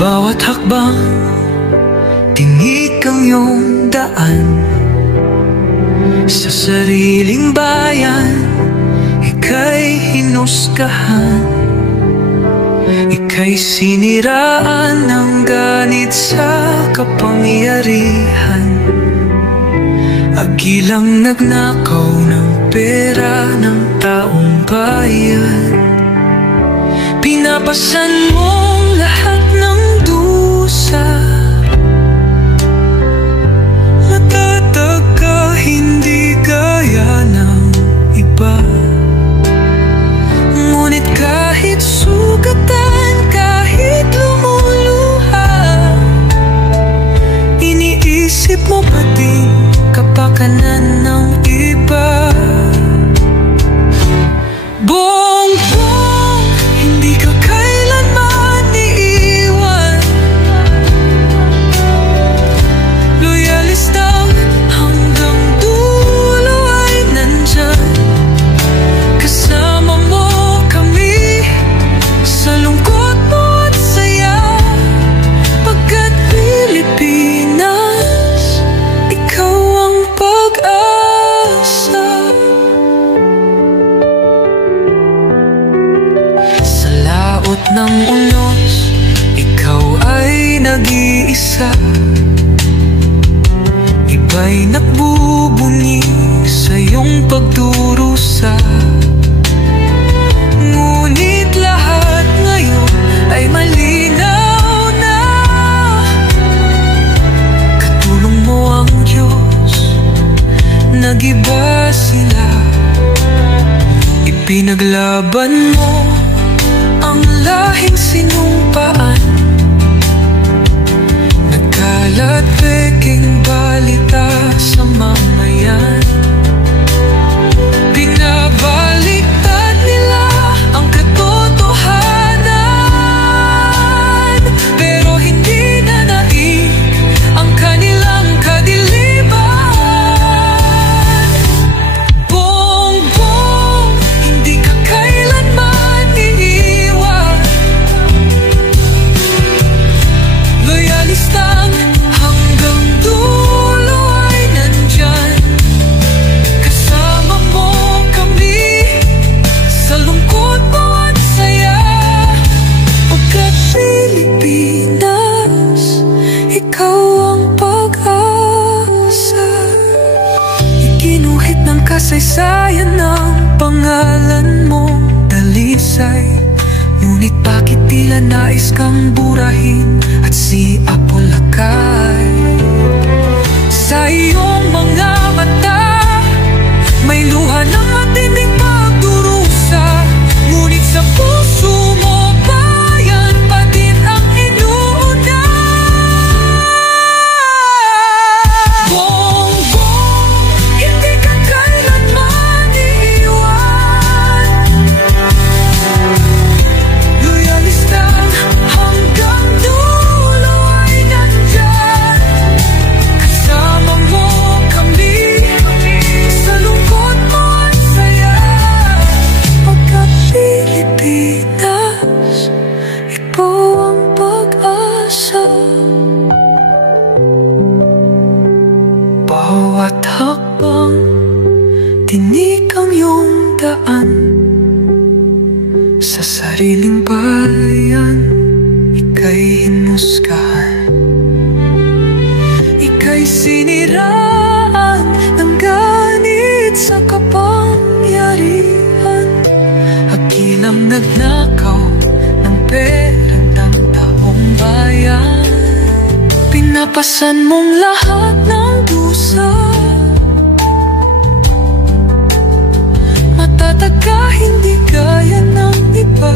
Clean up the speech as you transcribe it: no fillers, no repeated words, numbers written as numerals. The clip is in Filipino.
Bawat hakbang, tinik ang iyong daan. Sa sariling bayan, ika'y hinusgahan. Ika'y siniraan ng ganit sa kapangyarihan. Agilang nagnakaw ng pera ng taong bayan. Pinapasan mong lahat ng dusa. Matatag ka, hindi gaya ng iba. Ngunit kahit sugatan, kahit lumuluha, iniisip mo pa din kapakanan ng iba. Bongbong, hindi ka kailanman iiwan. Loyalista hanggang dulo ay nandyan. Kasama mo kami sa lungkot mo at saya. Pagkat Pilipinas, ikaw ang pag-asa. Sa laot ng unos, ikaw ay nag-iisa. Iba'y nagbubunyi sa iyong pagdurusa. Ngunit lahat ngayon ay malinaw na. Katulong mo ang Diyos, nag-iba sila. Ipinaglaban mo ang lahing sinumpaan. Nagkalat peking balita sa mamayan. Binabaliktad nila ang katotohanan, pero hindi na naig ang kanilang kadiliman. Bongbong, hindi ka kailanman iiwan. Loyalistang hanggang dulo ay nandyan. Kasama mo kami sa lungkot mo at saya. Pagkat Pilipinas, ikaw ang pag-asa. Iginuhit ng kasaysayan ng pangalan mong dalisay. Ngunit bakit tila nais kang burahin at siapolakay? Sa iyong mga mata, may luha ng matinding pagdurusa. Ngunit sa puso mo, bayan pa din ang inuuna. Bongbong, hindi ka kailanman iiwan. Loyalista hanggang dulo ay nandyan. Kasama mo kami sa lungkot mo at saya. Pagkat Pilipinas, ikaw ang pag-asa. Bawat hakbang, tinik ang iyong daan. Sa sariling bayan, ika'y hinusgahan. Ika'y siniraan ng ganit sa kapangyarihan. Hagilang nagnakaw ng pera ng taong bayan. Pinapasan mong lahat ng dusa. Matatag ka, hindi gaya ng iba.